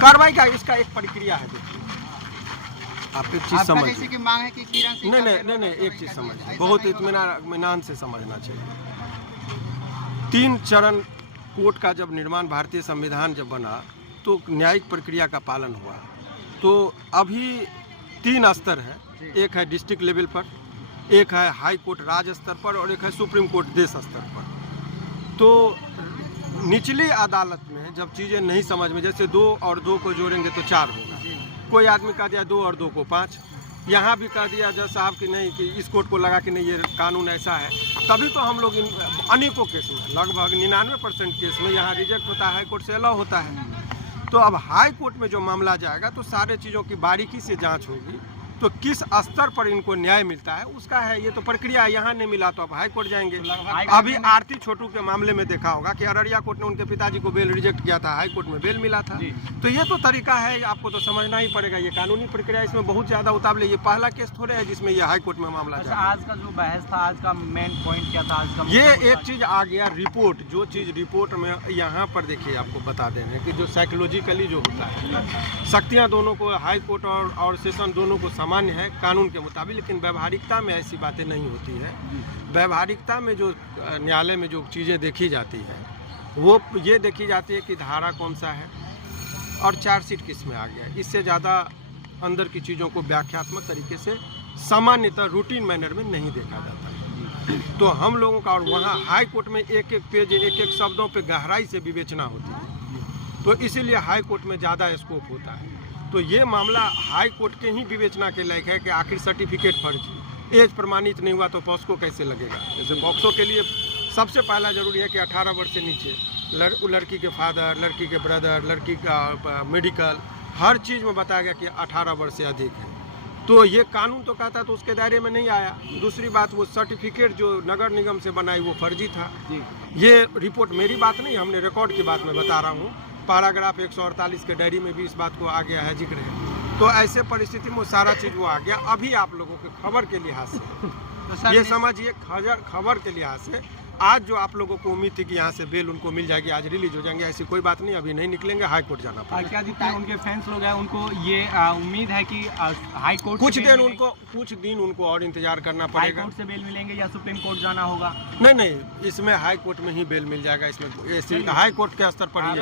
कार्रवाई का इसका एक प्रक्रिया है। देखिए आप एक चीज समझ जैसे कि मांग है कि किरण सिंह नहीं, एक चीज समझिए, बहुत इत्मीनान से समझना चाहिए। 3 चरण कोर्ट का जब निर्माण, भारतीय संविधान जब बना तो न्यायिक प्रक्रिया का पालन हुआ। तो अभी 3 स्तर है, एक है डिस्ट्रिक्ट लेवल पर, एक है हाई कोर्ट राज्य स्तर पर और एक है सुप्रीम कोर्ट देश स्तर पर। तो निचली अदालत में जब चीज़ें नहीं समझ में, जैसे 2 और 2 को जोड़ेंगे तो 4 होगा, कोई आदमी कह दिया 2 और 2 को 5, यहाँ भी कह दिया जज साहब कि नहीं कि इस कोर्ट को लगा कि नहीं ये कानून ऐसा है। तभी तो हम लोग अनेकों केस में, लगभग 99% केस में यहाँ रिजेक्ट होता है, हाई कोर्ट से अलाउ होता है। तो अब हाई कोर्ट में जो मामला जाएगा तो सारे चीज़ों की बारीकी से जांच होगी, तो किस स्तर पर इनको न्याय मिलता है उसका है। ये तो प्रक्रिया यहाँ नहीं मिला तो अब हाई कोर्ट जाएंगे। अभी आरती छोटू के मामले में देखा होगा कि अररिया कोर्ट ने उनके पिताजी को बेल रिजेक्ट किया था, हाई कोर्ट में बेल मिला था। तो ये तो तरीका है, आपको तो समझना ही पड़ेगा। ये कानूनी प्रक्रिया, इसमें बहुत ज़्यादा उतावले, ये पहला केस थोड़े है जिसमें ये हाई कोर्ट में मामला अच्छा, आज का जो बहस था, आज का मेन पॉइंट क्या था? आज का ये एक चीज़ आ गया, रिपोर्ट, जो चीज़ रिपोर्ट में यहाँ पर देखिए आपको बता दे रहे हैं कि जो साइकोलॉजिकली जो होता है, शक्तियाँ दोनों को, हाई कोर्ट और सेशन दोनों को सामान्य है कानून के मुताबिक, लेकिन व्यवहारिकता में ऐसी बातें नहीं होती है। व्यवहारिकता में जो न्यायालय में जो चीज़ें देखी जाती है वो ये देखी जाती है कि धारा कौन सा है और चार्जशीट किस में आ गया। इससे ज़्यादा अंदर की चीज़ों को व्याख्यात्मक तरीके से सामान्यतः रूटीन मैनर में नहीं देखा जाता। तो हम लोगों का, और वहाँ हाई कोर्ट में एक एक पेज, एक एक शब्दों पे गहराई से विवेचना होती है, तो इसीलिए हाई कोर्ट में ज़्यादा स्कोप होता है। तो ये मामला हाई कोर्ट के ही विवेचना के लायक है कि आखिर सर्टिफिकेट फर्जी, एज प्रमाणित नहीं हुआ तो पॉक्सो कैसे लगेगा। जैसे पॉक्सो के लिए सबसे पहला जरूरी है कि 18 वर्ष से नीचे, लड़की के फादर, लड़की के ब्रदर, लड़की का मेडिकल, हर चीज़ में बताया गया कि 18 वर्ष से अधिक है। तो ये कानून तो कहता तो उसके दायरे में नहीं आया। दूसरी बात, वो सर्टिफिकेट जो नगर निगम से बनाई वो फर्जी था। ये रिपोर्ट मेरी बात नहीं, हमने रिकॉर्ड की बात में बता रहा हूँ, पैराग्राफ 148 के डायरी में भी इस बात को आ गया है, जिक्र है। तो ऐसे परिस्थिति में सारा चीज़ वो आ गया। अभी आप लोगों के खबर के लिहाज से तो ये समझिए, खबर के लिहाज से आज जो आप लोगों को उम्मीद थी कि यहाँ से बेल उनको मिल जाएगी, आज रिलीज हो जाएंगे, ऐसी कोई बात नहीं, अभी नहीं निकलेंगे, हाई कोर्ट जाना पड़ेगा। क्या जितने उनके फैंस लोग हैं उनको ये उम्मीद है कि हाई कोर्ट कुछ दिन उनको और इंतजार करना पड़ेगा। हाई कोर्ट से बेल मिलेंगे या सुप्रीम कोर्ट जाना होगा? नहीं, इसमें हाई कोर्ट में ही बेल मिल जाएगा। इसमें हाई कोर्ट के स्तर पर ही